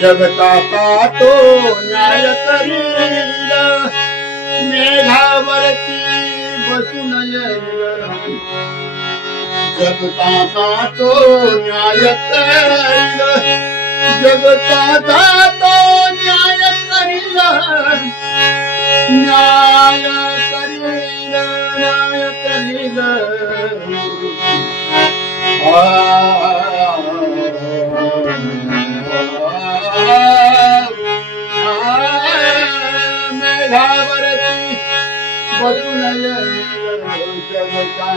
जगता का तो न्याय करील मेघावरती बसून येईल जगता का तो न्याय करील जगता का तो न्याय करील न्याय करील न्याय करील मेघावरती बसून जगता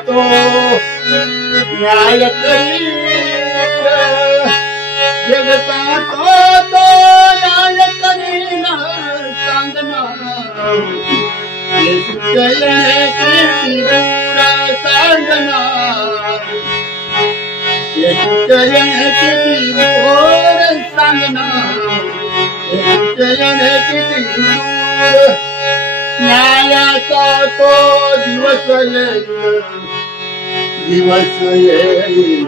तो न्याय करील जगता तो न्याय करील सांगना सांगना सांगना न्यायाचा तो दिवस येईल दिवस येईल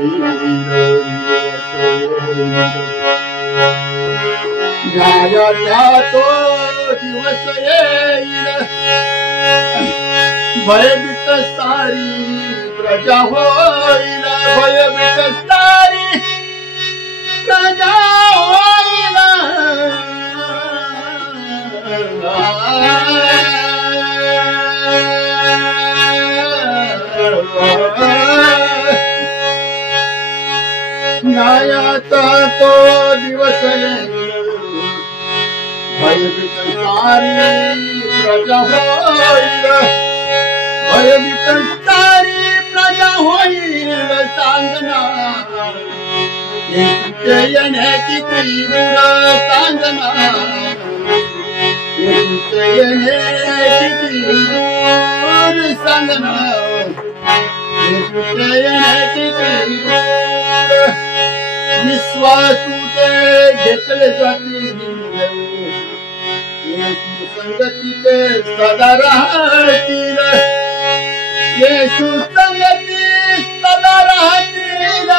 न्यायाचा तो दिवस येईल भयभीत सारी प्रजा होईल भयभीत सारी प्रजा होईल न्यायाचा तो दिवस येईल भयभीत सारी प्रजा होईल भयभीत सारी प्रजा होईल सांगना येण्याची तीव्र सांगना येण्याची तीव्र सांगना येण्याची तीव्र विश्वासू ते घेतले जातील येशू संगतीते सदा राहतील येशू संगती सदा राहतील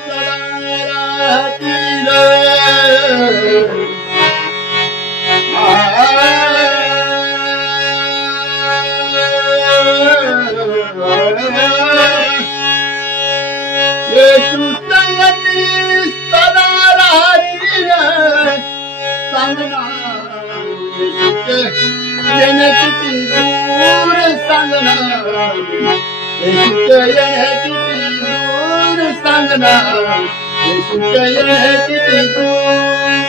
सदा राहतील येशू संगती सदा राहतील सांगना येशूचे येणे किती दूर सांगना येशूचे येणे किती दूर सांगना येशूचे येणे किती दूर